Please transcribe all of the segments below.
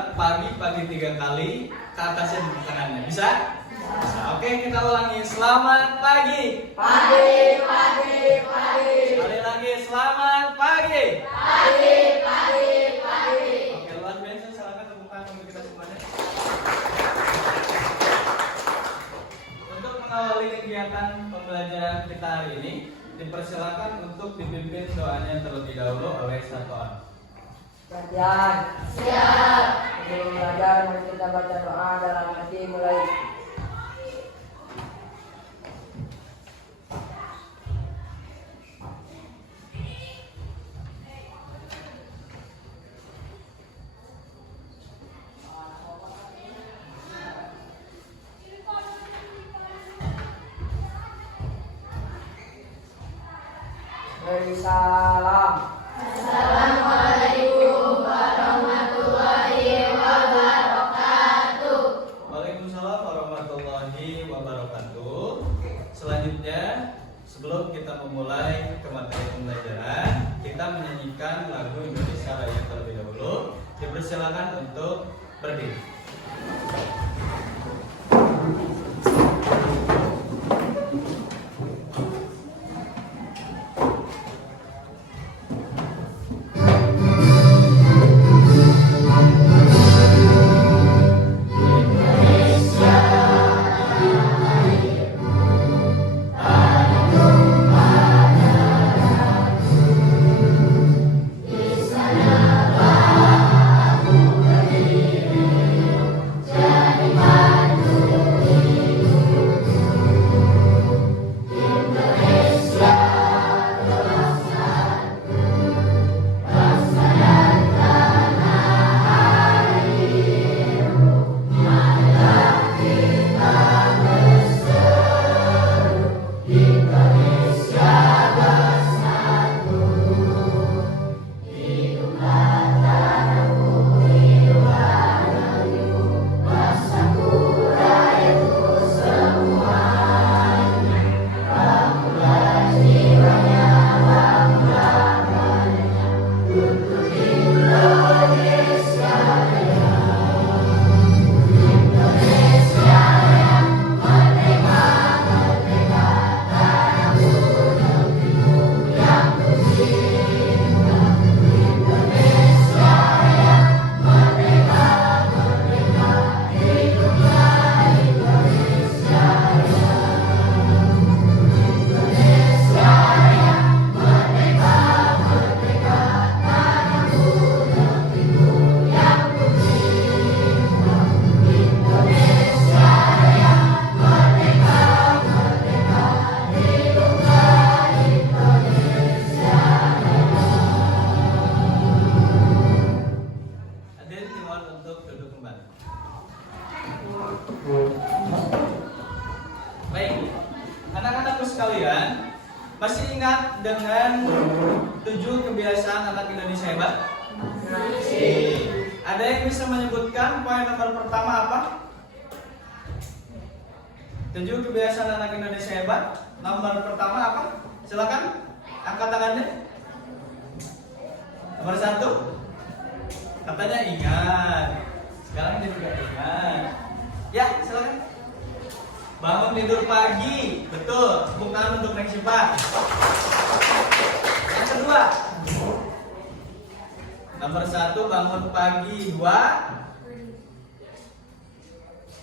buat pagi 3 kali, ke atasnya di tangannya. Bisa? Bisa. Oke, kita ulangi. Selamat pagi. Pagi, pagi, pagi. Sekali lagi, selamat pagi. Pagi, pagi, pagi. Oke, luar biasa. Silakan tepuk tangan untuk kita semuanya. Untuk mengawali kegiatan pembelajaran kita hari ini, dipersilakan untuk dipimpin doanya terlebih dahulu oleh satu orang. Perhatian. Siap. Sebelum belajar, mari kita baca doa dalam hati mulai. Beri salam. Assalamualaikum warahmatullahi wabarakatuh. Waalaikumsalam warahmatullahi wabarakatuh. Selanjutnya, sebelum kita memulai ke materi pembelajaran, kita menyanyikan lagu Indonesia Raya terlebih dahulu. Dipersilakan untuk berdiri. Baik, anak-anakku sekalian, masih ingat dengan 7 kebiasaan anak Indonesia hebat? Masih. Ada yang bisa menyebutkan poin nomor pertama apa? 7 kebiasaan anak Indonesia hebat. Nomor pertama apa? Silakan, angkat tangannya. Nomor 1, katanya ingat. Sekarang dia juga ingat. Ya, silakan. Bangun tidur pagi, betul. Tepuk tangan untuk Neng Sipa. Yang kedua, nomor 1 bangun pagi. 2,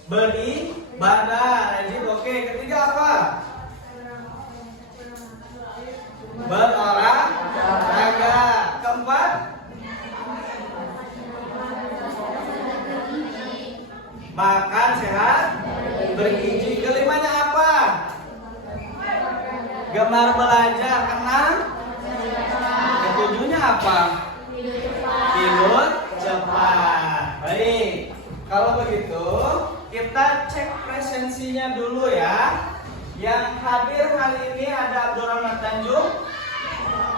beribadah. Rajin, oke. Ketiga apa? Berolahraga. Keempat, makan sehat, bergizi. Kelimanya apa? Gemar belajar. Keenam, ketujuhnya apa? Tidur cepat. Baik, kalau begitu kita cek presensinya dulu ya. Yang hadir hari ini ada Abdurrahman Tanjung.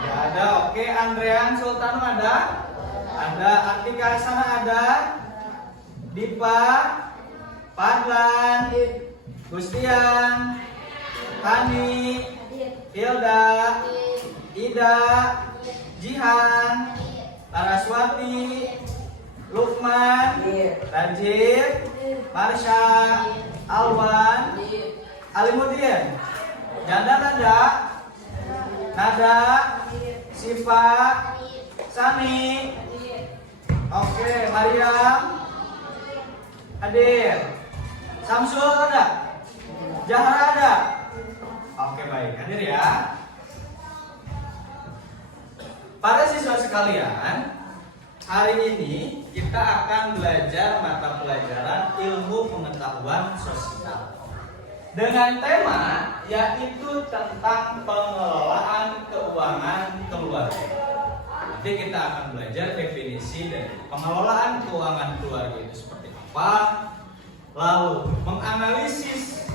Ya ada, oke. Andrean Sultano ada. Ada Atika Hasanah ada. Dipa, Padlan, Gustian, Tani, Hilda, Ida, Jihan, Laraswati, Lukman, Rajib, Marsha, Alwan, Alimuddin. Janda Nada, Siva, Sani. Oke, Mariam, hadir. Samsul ada? Jahra ada? Oke, baik, hadir ya. Para siswa sekalian, hari ini kita akan belajar mata pelajaran ilmu pengetahuan sosial dengan tema yaitu tentang pengelolaan keuangan keluarga. Nanti kita akan belajar definisi dari pengelolaan keuangan keluarga itu seperti apa, lalu menganalisis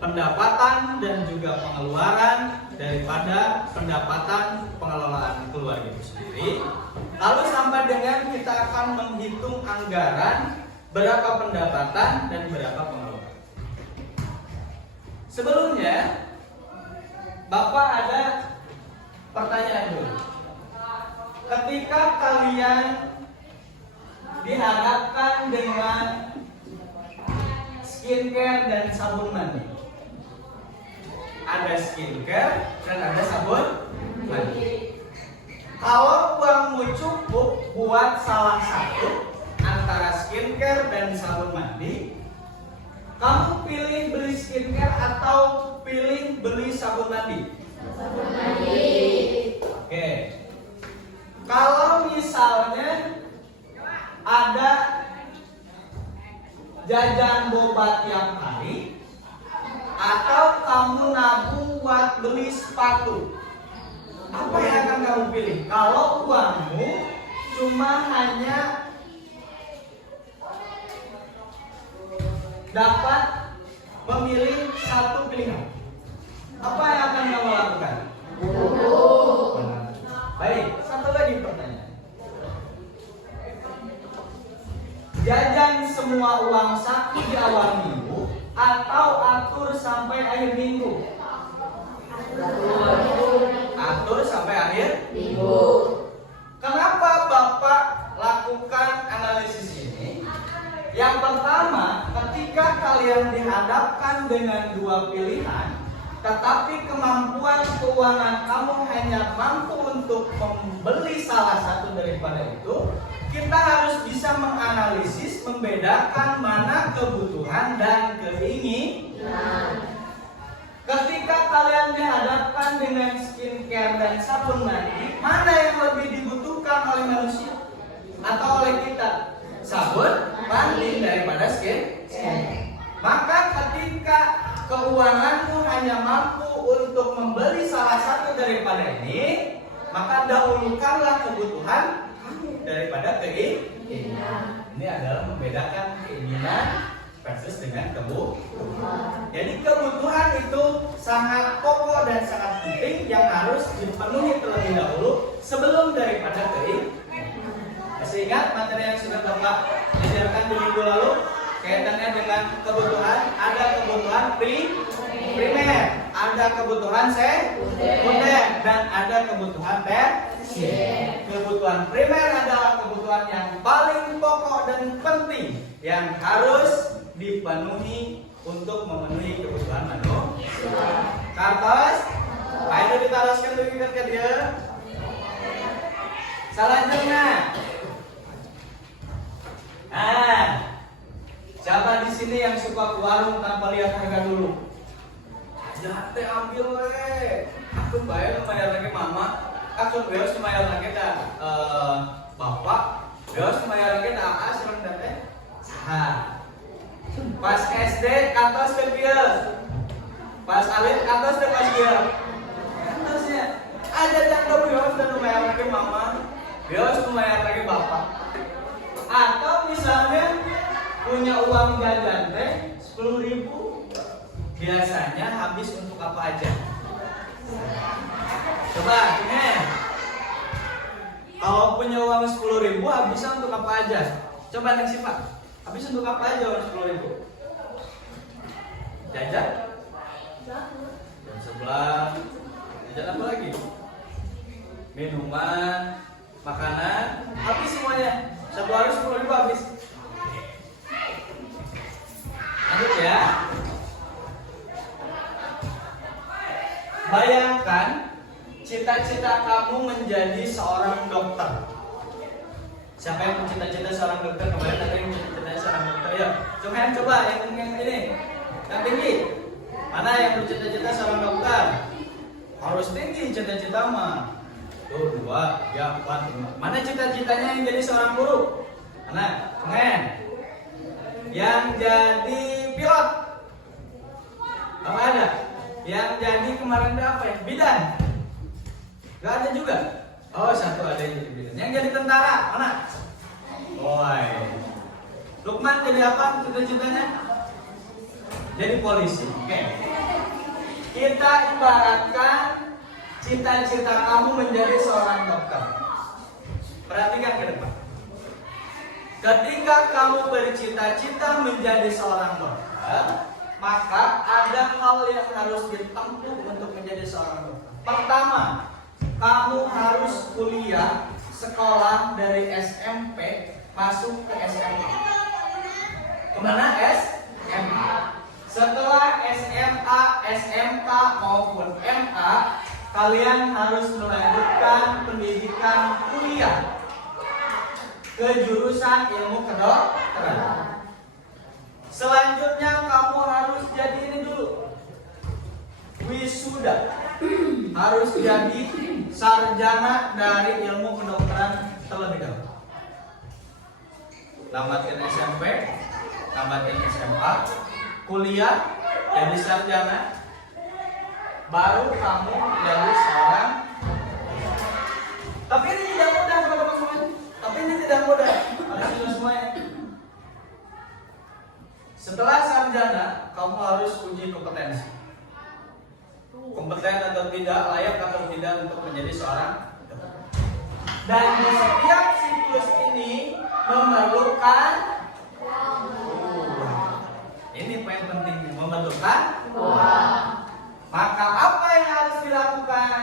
pendapatan dan juga pengeluaran daripada pendapatan pengelolaan keluarga itu sendiri. Lalu sampai dengan kita akan menghitung anggaran berapa pendapatan dan berapa pengeluaran. Sebelumnya, Bapak ada pertanyaan dulu. Ketika kalian dihadapkan dengan skincare dan sabun mandi, ada skincare dan ada sabun mandi. Kalau uangmu cukup buat salah satu antara skincare dan sabun mandi, kamu pilih beli skincare atau pilih beli sabun mandi? Sabun mandi. Oke. Kalau misalnya ada jajan boba tiap hari, atau kamu nabung buat beli sepatu, apa yang akan kamu pilih? Kalau uangmu cuma hanya dapat memilih satu pilihan, apa yang akan kamu lakukan? Baik, satu lagi pertanyaan. Jajan semua uang saku di awal minggu atau atur sampai akhir minggu? Atur sampai akhir minggu. Kenapa Bapak lakukan analisis ini? Yang pertama, ketika kalian dihadapkan dengan dua pilihan, tetapi kemampuan keuangan kamu hanya mampu untuk membeli salah satu daripada itu, kita harus bisa menganalisis, membedakan mana kebutuhan dan keinginan. Ketika kalian dihadapkan dengan skincare dan sabun mandi, mana yang lebih dibutuhkan oleh manusia atau oleh kita? Sabun mandi daripada skincare. Maka ketika keuanganmu hanya mampu untuk membeli salah satu daripada ini, maka dahulukanlah kebutuhan daripada keinginan. Ini adalah membedakan keinginan versus dengan kebutuhan. Jadi kebutuhan itu sangat pokok dan sangat penting yang harus dipenuhi terlebih dahulu sebelum daripada keinginan. Masih ingat materi yang sudah Bapak ajarkan di minggu lalu? Kaitannya dengan kebutuhan, ada kebutuhan primer, ada kebutuhan sekunder, dan ada kebutuhan tersier. Kebutuhan primer adalah kebutuhan yang paling pokok dan penting yang harus dipenuhi untuk memenuhi kebutuhan manusia. Kartos, ayo ditaroskan dulu ke dia. Selanjutnya, siapa di sini yang suka ke warung tanpa lihat harga dulu? Jangan ambil aku bayar lagi mama, aku bayar lagi bapak, bayar lagi AA serang date. Pas SD kantos ke dia, pas alit kantos ke pas dia, kantosnya ada yang bayar dan bayar lagi mama, bayar lagi bapak. Atau misalnya punya uang jajan 10.000, biasanya habis untuk apa aja? Coba ini, kalau punya uang 10.000 habisnya untuk apa aja? Coba yang sifat, habis untuk apa aja uang 10.000? Jajan? Jam sebelah. Jajan apa lagi? Minuman, makanan, habis semuanya. 1 hari 10.000 habis. Lanjut ya. Bayangkan cita-cita kamu menjadi seorang dokter. Siapa yang bercita-cita seorang dokter? Kemarin ada yang bercita-cita seorang dokter ya. Coba yang ini, yang tinggi. Mana yang bercita-cita seorang dokter? Harus tinggi cita-cita mah. Tuh 2, ya 4, 5. Mana cita-citanya yang jadi seorang guru? Mana? Pengen. Yang jadi pilot? Apa ada? Yang jadi kemarin apa ya? Bidan? Gak ada juga. Oh, 1 ada yang jadi bidan. Yang jadi tentara mana? Woi. Lukman jadi apa cita-citanya? Jadi polisi. Oke. Kita ibaratkan cita-cita kamu menjadi seorang dokter. Perhatikan ke depan. Ketika kamu bercita-cita menjadi seorang dokter, maka ada hal yang harus ditempuh untuk menjadi seorang dokter. Pertama, kamu harus kuliah sekolah dari SMP masuk ke SMA. Kemana SMA? Setelah SMA, SMK maupun MA, kalian harus melanjutkan pendidikan kuliah ke jurusan ilmu kedokteran. Selanjutnya kamu harus jadi ini dulu, wisuda. Harus jadi sarjana dari ilmu kedokteran terlebih dahulu. Tamatkan SMP, tamatkan SMA, kuliah jadi sarjana, baru kamu jadi seorang. Tapi ini tidak mudah teman-teman semuanya. Tapi ini tidak mudah. Harus juga semuanya. Setelah sarjana, kamu harus uji kompetensi. Kompeten atau tidak, layak atau tidak untuk menjadi seorang dokter. Dan di setiap siklus ini memerlukan ini poin penting, memerlukan Maka apa yang harus dilakukan?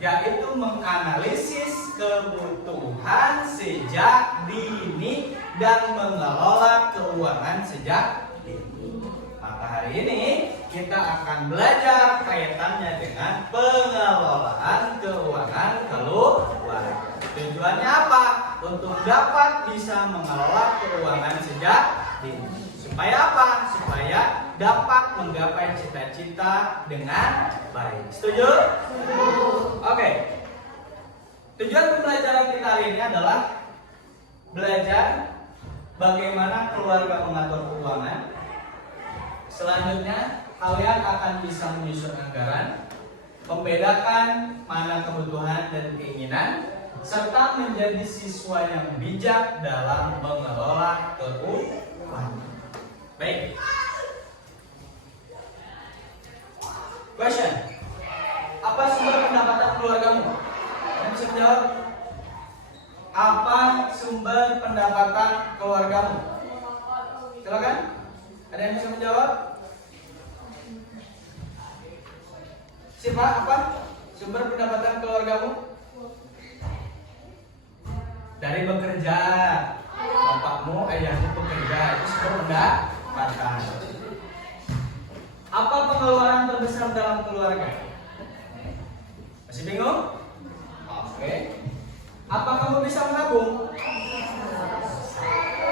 Yaitu menganalisis kebutuhan sejak dini dan mengelola keuangan sejak dini. Maka hari ini kita akan belajar kaitannya dengan pengelolaan keuangan keluarga. Tujuannya apa? Untuk dapat bisa mengelola keuangan sejak dini. Supaya apa? Supaya dapat menggapai cita-cita dengan baik. Setuju? Oke. Tujuan pembelajaran kita hari ini adalah belajar bagaimana keluarga mengatur keuangan. Selanjutnya, kalian akan bisa menyusun anggaran, membedakan mana kebutuhan dan keinginan, serta menjadi siswa yang bijak dalam mengelola keuangan. Baik. Question. Apa sumber pendapatan keluargamu? Yang bisa menjawab? Apa sumber pendapatan keluargamu? Silakan. Ada yang bisa menjawab? Siapa? Apa sumber pendapatan keluargamu? Dari bekerja. Bapakmu, ayahmu bekerja, itu sumber pendapatan. Apa pengeluaran terbesar dalam keluarga? Masih bingung? Oke. Apa kamu bisa menabung?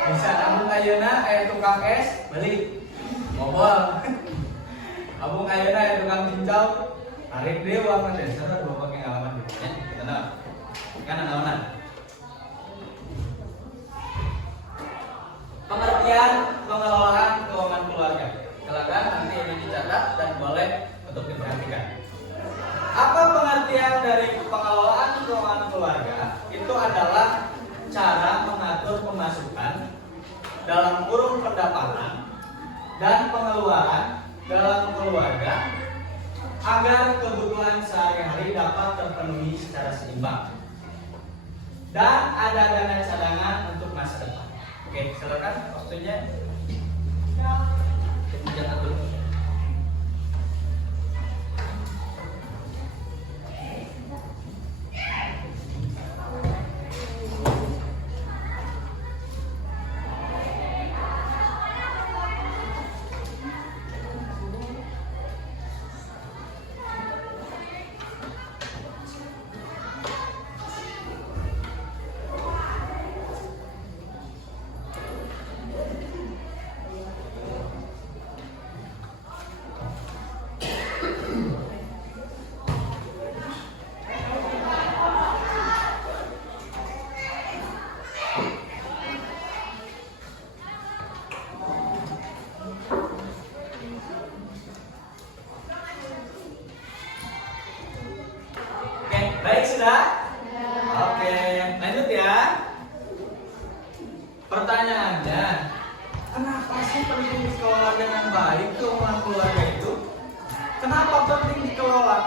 Bisa nabung ayeuna tukang es beli mobil. Nabung ayeuna tukang cincau tarik deh uang teh. Sadar bawa pakai ngalaman gitu ya. Tenang. Kan naonan. Pengertian pengelolaan keuangan keluarga. Silakan nanti ini dicatat dan boleh untuk diperhatikan. Apa pengertian dari pengelolaan keuangan keluarga? Itu adalah cara mengatur pemasukan dalam kurung pendapatan dan pengeluaran dalam keluarga agar kebutuhan sehari-hari dapat terpenuhi secara seimbang dan ada dana cadangan untuk masa depan. Oke, silakan waktunya. Catat dulu. sih penting dikelola dengan baik keuangan keluarga itu? Kenapa penting dikelola?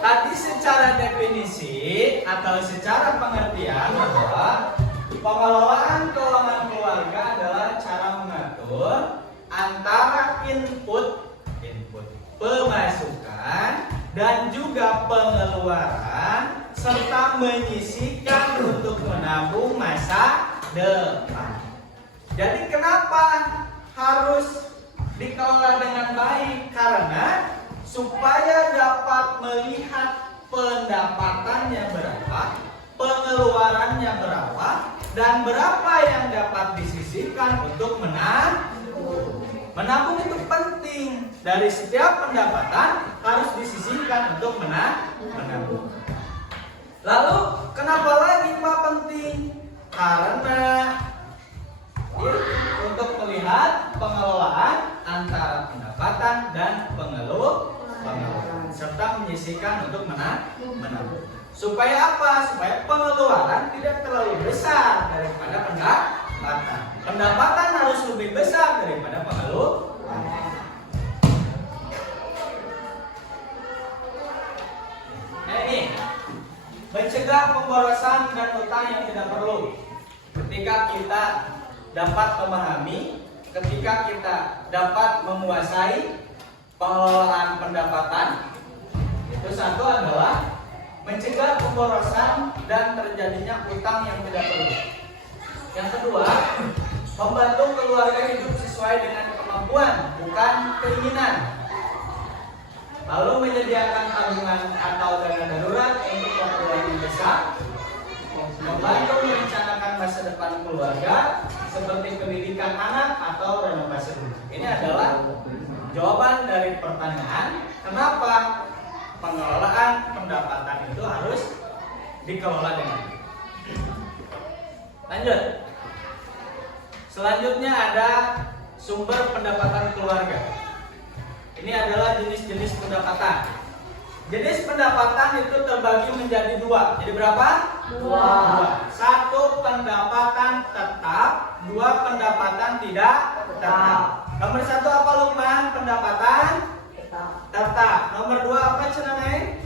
Tadi secara definisi atau secara pengertian bahwa pengelolaan keuangan keluarga adalah cara mengatur antara input pemasukan dan juga pengeluaran serta menyisihkan untuk menabung masa depan. Jadi kenapa harus dikelola dengan baik? Karena supaya dapat melihat pendapatannya berapa, pengeluarannya berapa, dan berapa yang dapat disisihkan untuk menabung. Menabung itu penting. Dari setiap pendapatan harus disisihkan untuk menabung. Lalu kenapa lagi Pak penting? Karena untuk melihat pengelolaan antara pendapatan dan pengeluaran serta menyisihkan untuk menabung. Supaya apa? Supaya pengeluaran tidak terlalu besar daripada pendapatan. Pendapatan harus lebih besar daripada pengeluaran. Nah ini, mencegah pemborosan dan utang yang tidak perlu. Ketika kita dapat memahami, ketika kita dapat menguasai pengelolaan pendapatan, itu satu adalah mencegah pemborosan dan terjadinya utang yang tidak perlu. Yang kedua, membantu keluarga hidup sesuai dengan kemampuan, bukan keinginan. Lalu menyediakan tabungan atau dana darurat untuk waktu yang besar, membantu merencanakan masa depan keluarga seperti pendidikan anak atau renovasi rumah. Ini adalah jawaban dari pertanyaan kenapa pengelolaan pendapatan itu harus dikelola dengan baik. Lanjut. Selanjutnya ada sumber pendapatan keluarga. Ini adalah jenis-jenis pendapatan. Jenis pendapatan itu terbagi menjadi dua. Jadi berapa? Dua. Satu pendapatan tetap, dua pendapatan tidak tetap. Nomor satu apa Lukman? Pendapatan tetap. Nomor dua apa cenamai?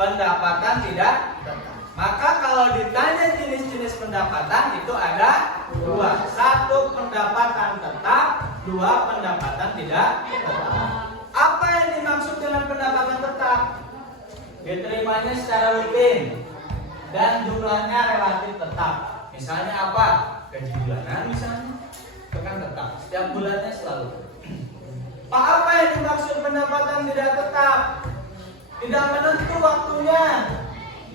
Pendapatan tidak tetap. Maka kalau ditanya jenis-jenis pendapatan itu ada dua. Satu pendapatan tetap, dua pendapatan tidak tetap. Apa yang dimaksud dengan pendapatan tetap? Diterimanya secara rutin dan jumlahnya relatif tetap. Misalnya apa? Gaji bulanan misalnya, itu kan tetap. Setiap bulannya selalu. Pak, apa yang dimaksud pendapatan tidak tetap? Tidak menentu waktunya.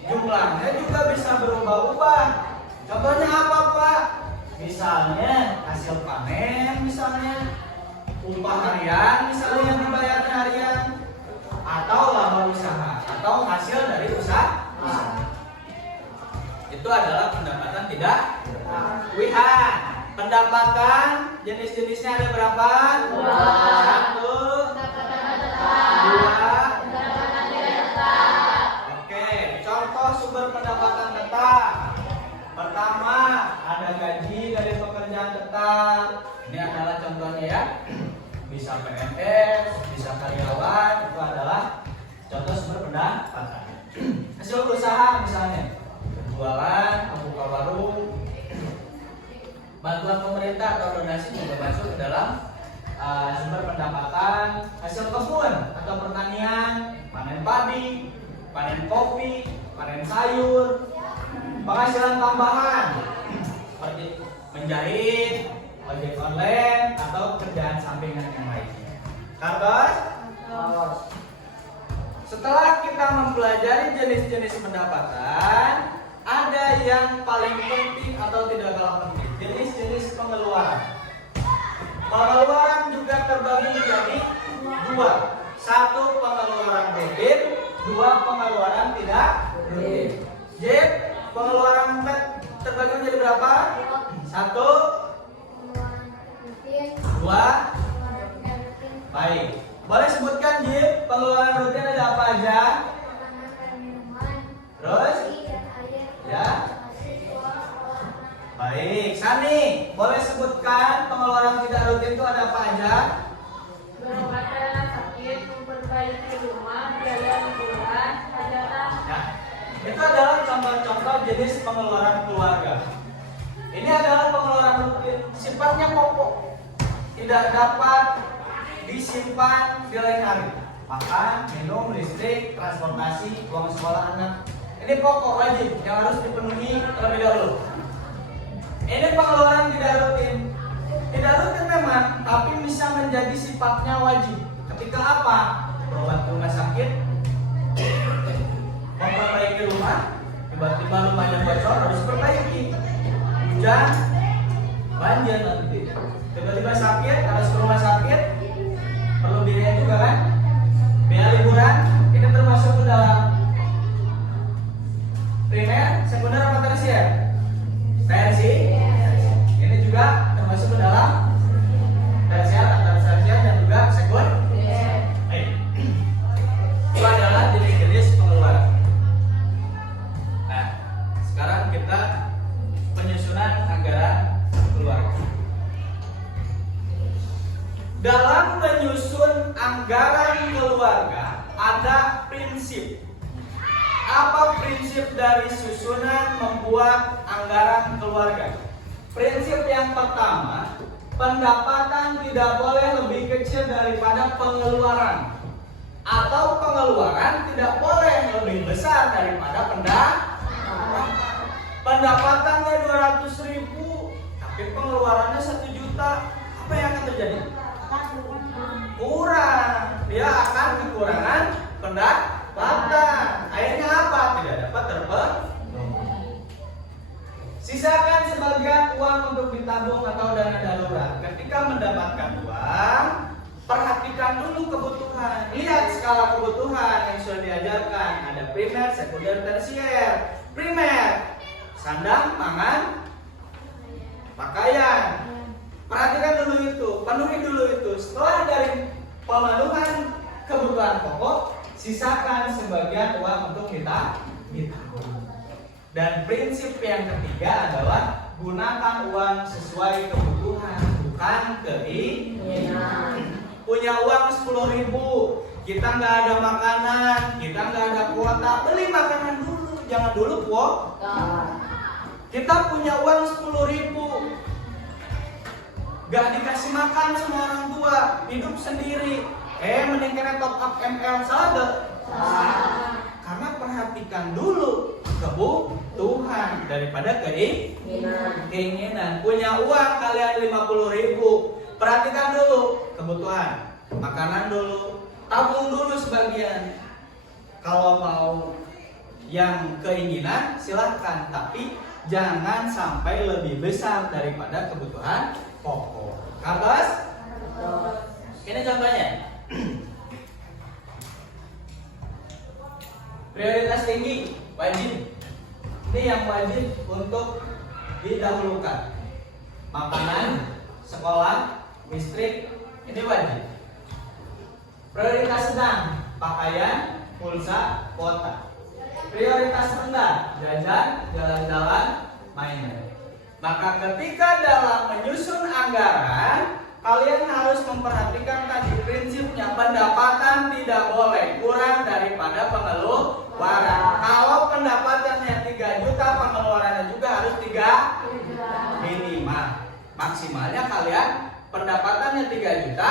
Jumlahnya juga bisa berubah-ubah. Contohnya apa Pak? Misalnya hasil panen, misalnya upah harian, misalnya yang dibayarnya harian, atau laba usaha, atau hasil dari usaha. Itu adalah pendapatan tidak lihat. Pendapatan jenis-jenisnya ada berapa? Dua. Satu, dua. Oke, contoh sumber pendapatan tetap. Pertama, ada gaji dari pekerjaan tetap. Ini adalah contohnya ya. Bisa PNS, bisa karyawan, itu adalah contoh sumber pendapatan. Hasil usaha misalnya, jualan, membuka warung, bantuan pemerintah atau donasi juga masuk ke dalam sumber pendapatan. Hasil kebun atau pertanian, panen padi, panen kopi, panen sayur, penghasilan tambahan seperti menjahit, ojek online atau kerjaan sampingan yang lainnya. Kartos. Setelah kita mempelajari jenis-jenis pendapatan, ada yang paling penting atau tidak kalah penting, jenis-jenis pengeluaran. Pengeluaran juga terbagi menjadi dua. Satu pengeluaran rutin, dua pengeluaran tidak rutin. Jep, pengeluaran terbagi menjadi berapa? Satu, dua. Baik. Boleh sebutkan Jip, pengeluaran rutin ada apa aja? Terus? Ya. Baik. Baik, Sani, boleh sebutkan pengeluaran tidak rutin itu ada apa aja? Berobat karena sakit, memperbaiki rumah, biaya liburan, hajatan. Nah, itu adalah contoh-contoh jenis pengeluaran keluarga. Ini adalah pengeluaran rutin, sifatnya pokok, tidak dapat disimpan di lain hari. Makan, minum, listrik, transportasi, uang sekolah anak. Ini pokok wajib yang harus dipenuhi terlebih dahulu. Ini pengeluaran tidak rutin. Tidak rutin memang, tapi bisa menjadi sifatnya wajib. Ketika apa? Berobat ke rumah sakit, memperbaiki rumah, tiba-tiba rumahnya bocor harus perbaiki. Hujan, banjir nanti. Tiba-tiba sakit, harus ke rumah sakit, perlu biaya juga kan? Biaya liburan, ini termasuk ke dalam primer, sekunder, apa tersier? Tersi. Ini juga termasuk ke dalam tersier, antara tersier dan juga sekunder. Itu adalah jenis-jenis pengeluaran. Nah, sekarang kita penyusunan anggaran keluarga. Dalam menyusun anggaran keluarga ada prinsip. Apa prinsip dari susunan membuat anggaran keluarga? Prinsip yang pertama, pendapatan tidak boleh lebih kecil daripada pengeluaran, atau pengeluaran tidak boleh lebih besar daripada pendapatan. Pendapatannya 200.000, tapi pengeluarannya 1 juta, apa yang akan terjadi? Kurang, dia akan kekurangan pendapatan. Akhirnya apa? Tidak dapat terpenuhi. Sisakan sebagian uang untuk ditabung atau dana darurat. Ketika mendapatkan uang, perhatikan dulu kebutuhan. Lihat skala kebutuhan yang sudah diajarkan. Ada primer, sekunder, tersier. Primer, sandang, pangan, pakaian. Perhatikan dulu itu, penuhi dulu itu. Setelah dari pemenuhan kebutuhan pokok, sisakan sebagian uang untuk kita ditabung. Dan prinsip yang ketiga adalah gunakan uang sesuai kebutuhan, bukan keinginan. Punya uang 10.000, kita nggak ada makanan, kita nggak ada kuota, beli makanan dulu, jangan dulu kuota. Kita punya uang 10.000, gak dikasih makan sama orang tua, hidup sendiri. Mending kena top up ML, salah gak? Karena perhatikan dulu kebutuhan daripada keinginan. Punya uang kalian 50.000, perhatikan dulu kebutuhan, makanan dulu, tabung dulu sebagian. Kalau mau yang keinginan silahkan, tapi jangan sampai lebih besar daripada kebutuhan pokok. Atas? Ini contohnya. Prioritas tinggi wajib. Ini yang wajib untuk didahulukan. Makanan, sekolah, listrik, ini wajib. Prioritas sedang, pakaian, pulsa, kuota. Prioritas rendah, jajan, jalan-jalan, mainan. Maka ketika dalam menyusun anggaran, kalian harus memperhatikan tadi prinsipnya, pendapatan tidak boleh kurang daripada pengeluaran. Kalau pendapatannya 3 juta, pengeluarannya juga harus 3 minimal. Maksimalnya kalian pendapatannya 3 juta,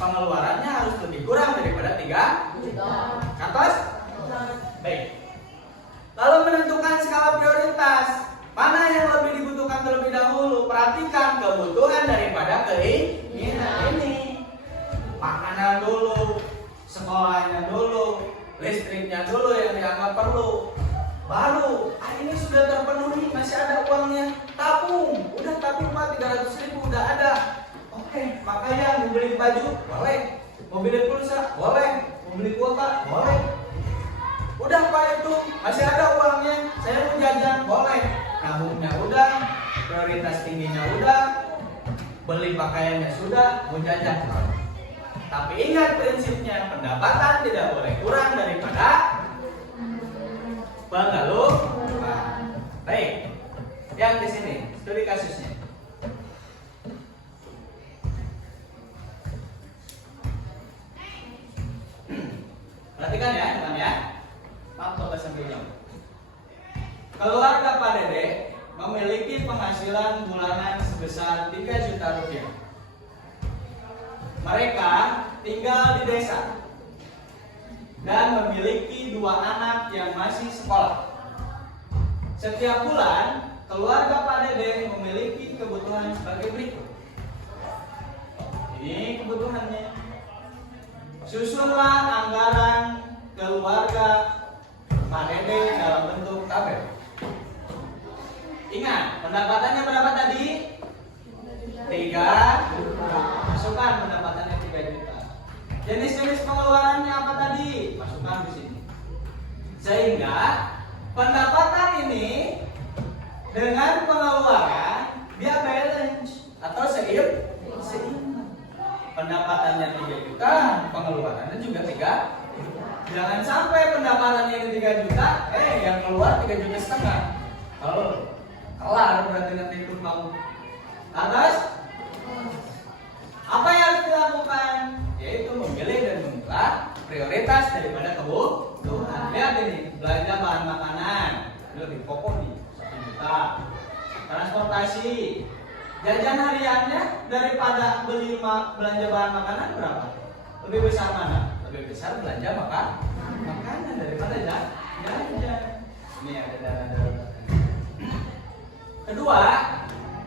pengeluarannya harus lebih kurang daripada 3 juta. Atas? Baik. Lalu menentukan skala prioritas. Mana yang lebih dibutuhkan terlebih dahulu? Perhatikan kebutuhan daripada keinginan ini. Makanan dulu, sekolahnya dulu, listriknya dulu yang dianggap perlu. Baru, ini sudah terpenuhi, masih ada uangnya, tabung. Udah tabung Pak, 300.000 udah ada. Oke, makanya mau beli baju, boleh. Mau beli pulsa, boleh. Mau beli kuota, boleh. Udah Pak itu, masih ada uangnya, saya mau jajan, boleh. Nabungnya udah, prioritas tingginya udah, beli pakaiannya sudah, mau jajan. Tapi ingat prinsipnya, pendapatan tidak boleh kurang daripada pengeluaran. Baik, yang di sini. studi kasusnya. Perhatikan ya, teman ya. Maaf kalau sampai jam. Keluarga Pak Dede memiliki penghasilan bulanan sebesar 3 juta rupiah. Mereka tinggal di desa dan memiliki 2 anak yang masih sekolah. Setiap bulan, keluarga Pak Dede memiliki kebutuhan sebagai berikut. Ini kebutuhannya. Susunlah anggaran keluarga Pak Dede dalam bentuk tabel. Ingat, pendapatannya berapa tadi? 3 juta. Masukkan pendapatannya 3 juta. Jenis-jenis pengeluarannya apa tadi? Masukkan di sini. Sehingga pendapatan ini dengan pengeluaran dia balance atau seimbang. Pendapatannya 3 juta, pengeluarannya juga 3. Jangan sampai pendapatannya ini 3 juta, yang keluar 3,5 juta. Kalau kelar berarti nanti ikut mau. Atas apa yang harus dilakukan? Yaitu memilih dan memilah prioritas daripada kebutuhan. Lihat ini, belanja bahan makanan ini lebih pokok nih, 1 juta. Transportasi, jajan hariannya daripada belanja bahan makanan berapa? Lebih besar mana? Lebih besar belanja makanan daripada jajan. Ini ada dana. Kedua,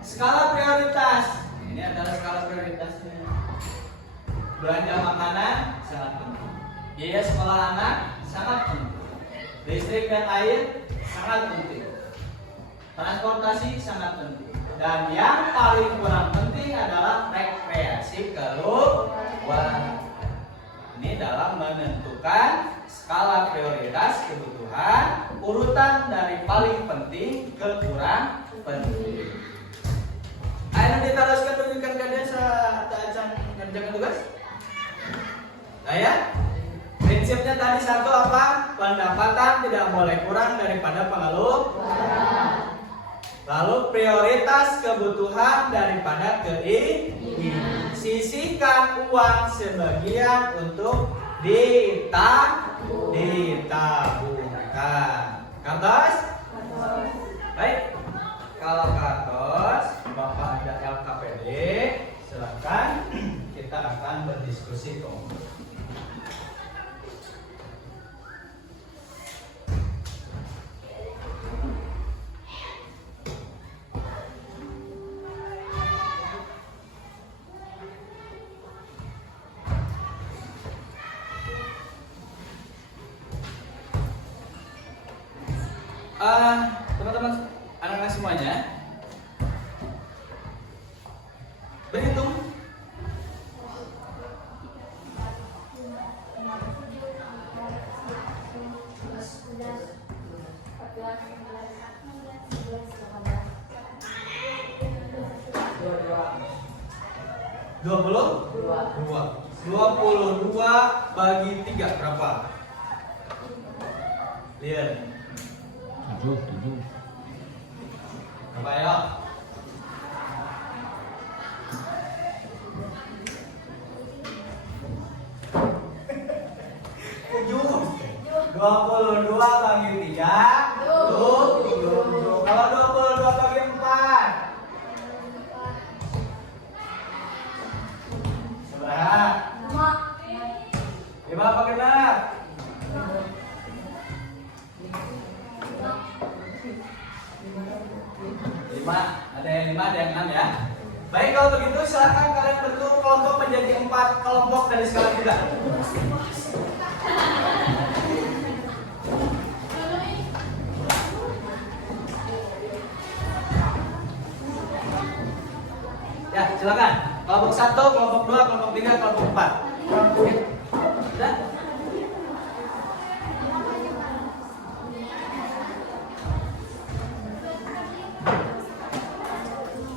skala prioritas. Ini adalah skala prioritasnya. Belanja makanan sangat penting. Biaya sekolah anak sangat penting. Listrik dan air sangat penting. Transportasi sangat penting. Dan yang paling kurang penting adalah rekreasi keluarga. Ini dalam menentukan skala prioritas kebutuhan, urutan dari paling penting ke kurang penting. Ayo diteruskan, tunjukkan kalian saat acan kerjakan tugas. Nah ya, prinsipnya tadi satu apa? Pendapatan tidak boleh kurang daripada pengeluaran. Lalu prioritas kebutuhan daripada keinginan. Sisihkan uang sebagian untuk ditabungkan. Kantos? Baik. Kalau kantos, Bapak ada LKPD, silakan kita akan berdiskusi kok. Teman-teman anak-anak semuanya, berhitung. Dua puluh dua bagi 3 berapa? Lihat. 7. Berapa ya? Tujuh. 22 bagi 3 7. Kalau 22 bagi 4 seberapa? 5 bagi 6. 5, ada yang 5, ada yang 6 ya. Baik, kalau begitu silakan kalian bentuk kelompok menjadi 4 kelompok dari skala 3. Ya, silakan. Kelompok 1, kelompok 2, kelompok 3, kelompok 4. Oke. Sudah?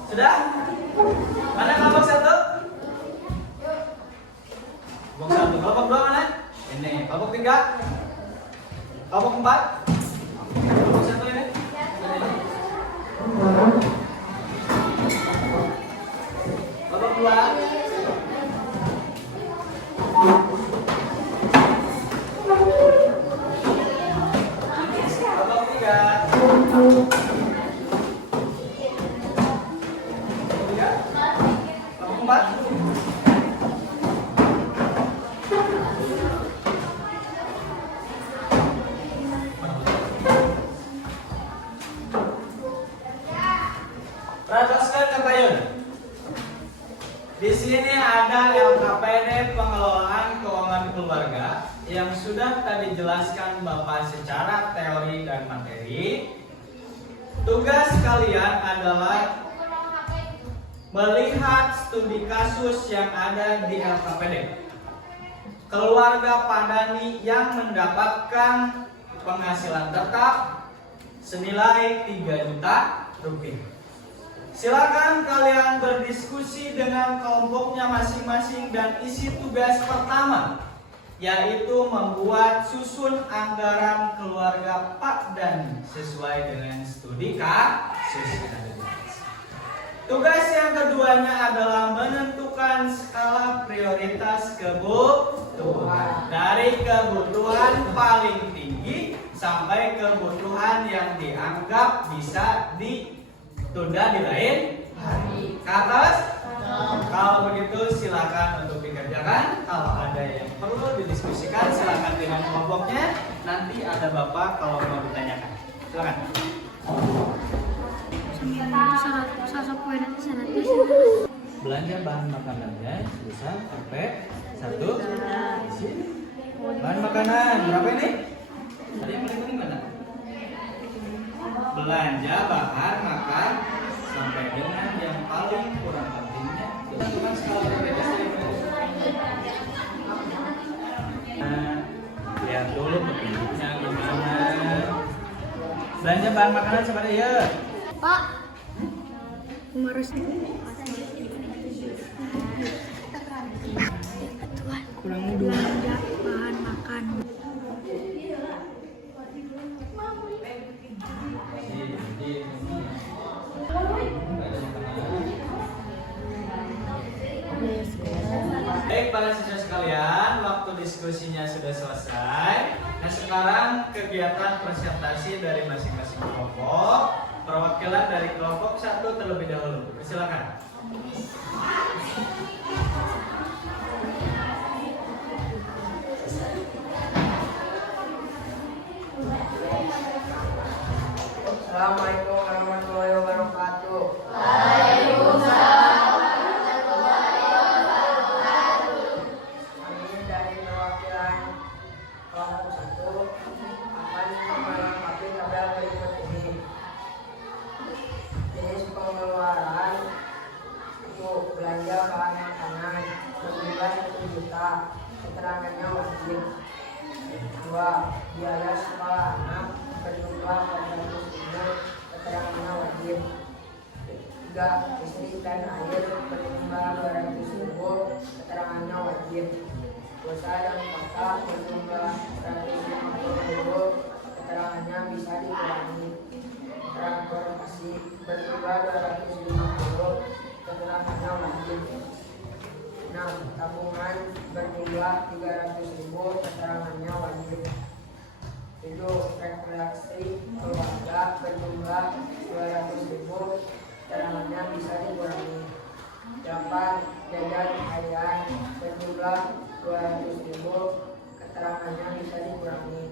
Sudah? Mana kelompok 1? Kelompok 1. Kelompok 2 mana? Ini. Kelompok 3? Kelompok 4? Kelompok 1 ini? 2. Kelompok 3. Kelompok 4. Perhatikan Kapayun. Di sini ada LKPD pengelolaan keuangan keluarga yang sudah tadi jelaskan Bapak secara teori dan materi. Tugas kalian adalah melihat studi kasus yang ada di LKPD. Keluarga Padani yang mendapatkan penghasilan tetap senilai 3 juta rupiah. Silakan kalian berdiskusi dengan kelompoknya masing-masing dan isi tugas pertama, yaitu membuat susun anggaran keluarga Pak Dani sesuai dengan studi kasus. Tugas yang keduanya adalah menentukan skala prioritas kebutuhan dari kebutuhan paling tinggi sampai kebutuhan yang dianggap bisa ditunda di lain hari. Ke atas? Kalau begitu silakan untuk dikerjakan. Kalau ada yang perlu didiskusikan silakan dengan kelompoknya. Nanti ada Bapak kalau mau ditanyakan. Silakan. Belanja bahan makanannya sebesar Rp1. Bahan makanan berapa ini? Tadi yang paling penting mana? Belanja bahan makan sampai dengan yang paling kurang pentingnya. Tentukan skala prioritas. Lihat dulu petunjuknya gimana. Belanja bahan makanan seperti ya. Pak, harus Kurangnya 2. belanja bahan makan. Baik para siswa sekalian, waktu diskusinya sudah selesai. Nah sekarang kegiatan presentasi dari masing-masing kelompok. Perwakilan dari kelompok 1 terlebih dahulu. Silakan. Assalamualaikum warahmatullahi wabarakatuh. Kami dari perwakilan kelompok 1 akan melengkapi tabel berikut ini. Jenis pengeluaran untuk belanja bahan makanan berjumlah 1 juta, keterangannya wajib. 2. Biaya sekolah anak berjumlah 400.000, keterangannya wajib. 3. Listrik dan air berjumlah 200.000, keterangannya wajib. Pulsa dan kota berjumlah 150.000, keterangannya bisa dikurangi. Transportasi berjumlah 250, keterangannya wajib. 6. Tabungan berjumlah 300.000, keterangannya wajib. 7. Rekreasi keluarga berjumlah 200.000, keterangannya bisa dikurangi. 8. Jajan harian berjumlah 200.000, keterangannya bisa dikurangi.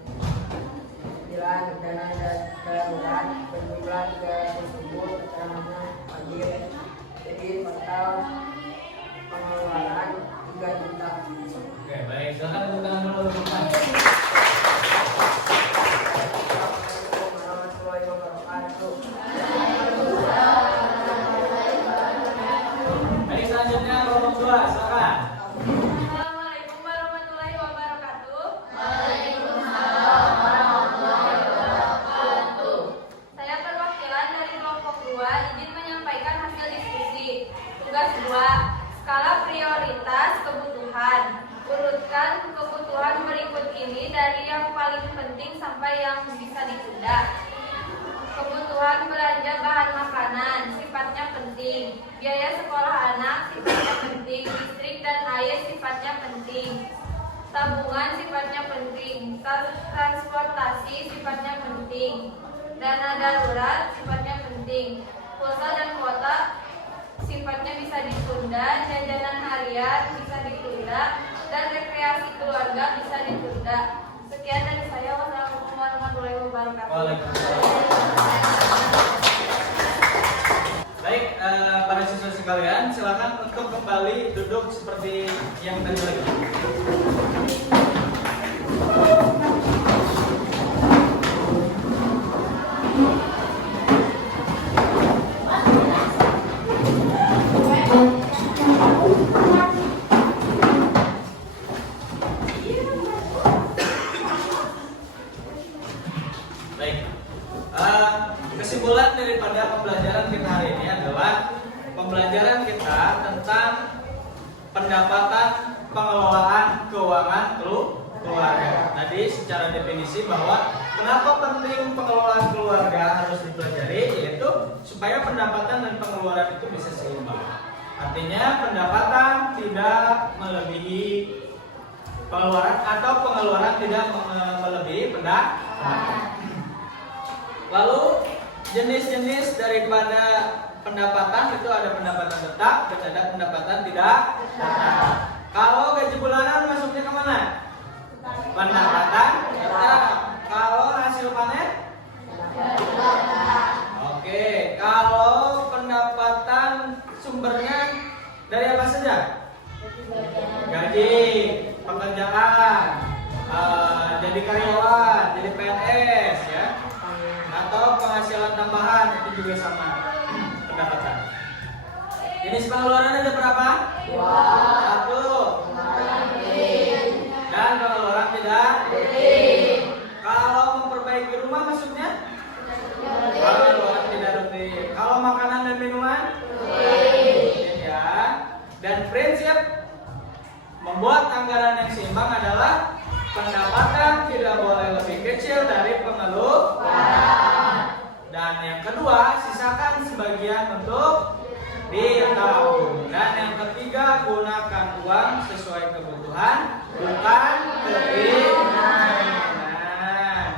9. Dana darurat berjumlah 300.000, keterangannya wajib. Jadi total pengeluaran 3 juta. Oke, baik. Silakan tepuk tangan dulu teman-teman. Assalamualaikum warahmatullahi wabarakatuh. Baik, selanjutnya kelompok 2, silakan. Assalamualaikum warahmatullahi wabarakatuh. Saya perwakilan dari kelompok 2 izin menyampaikan hasil diskusi. Tugas 2, skala prioritas kebutuhan. Urutkan kebutuhan berikut ini dari yang paling penting sampai yang bisa ditunda. Kebutuhan belanja bahan makanan sifatnya penting. Biaya sekolah anak sifatnya penting, listrik dan air sifatnya penting, tabungan sifatnya penting, transportasi sifatnya penting, dana darurat sifatnya penting, pulsa dan kuota sifatnya bisa ditunda, jajanan harian bisa ditunda, dan rekreasi keluarga bisa ditunda. Sekian dari saya. Wassalamualaikum warahmatullahi wabarakatuh. Waalaikumsalam. Baik, para siswa sekalian, silakan untuk kembali duduk seperti yang tadi lagi. Baik, kesimpulan daripada pembelajaran kita hari ini adalah pembelajaran kita tentang pendapatan pengelolaan keuangan keluarga. Tadi secara definisi bahwa kenapa penting pengelolaan keluarga harus dipelajari, yaitu supaya pendapatan dan pengeluaran itu bisa seimbang. Artinya pendapatan tidak melebihi pengeluaran atau pengeluaran tidak melebihi pendapatan. Lalu jenis-jenis daripada pendapatan itu ada pendapatan tetap dan ada pendapatan tidak tetap. Kalau gaji bulanan masuknya kemana? Pendapatan tetap. Kalau hasil panen? Oke. Kalau pendapatan sumbernya dari apa saja? Gaji, pekerjaan, jadi karyawan, jadi PNS ya. Atau penghasilan tambahan itu juga sama pendapatan. Jenis pengeluaran ada berapa? 1. Dan pengeluaran tidak? Kalau memperbaiki rumah maksudnya? Pengeluaran tidak rutin. Kalau makanan dan minuman? Rutin ya. Dan prinsip membuat anggaran yang seimbang adalah pendapatan tidak boleh lebih kecil dari pengeluaran. Dan yang kedua, sisakan sebagian untuk ditabung. Dan yang ketiga, gunakan uang sesuai kebutuhan, bukan keinginan.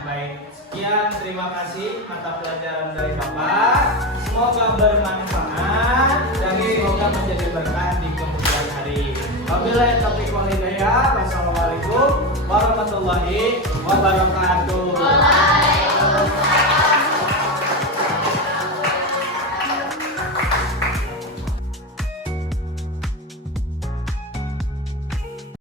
Baik, sekian, terima kasih mata pelajaran dari Bapak. Semoga bermanfaat dan semoga menjadi berkah di kemudian hari. Wabillahi taufiq wal hidayah.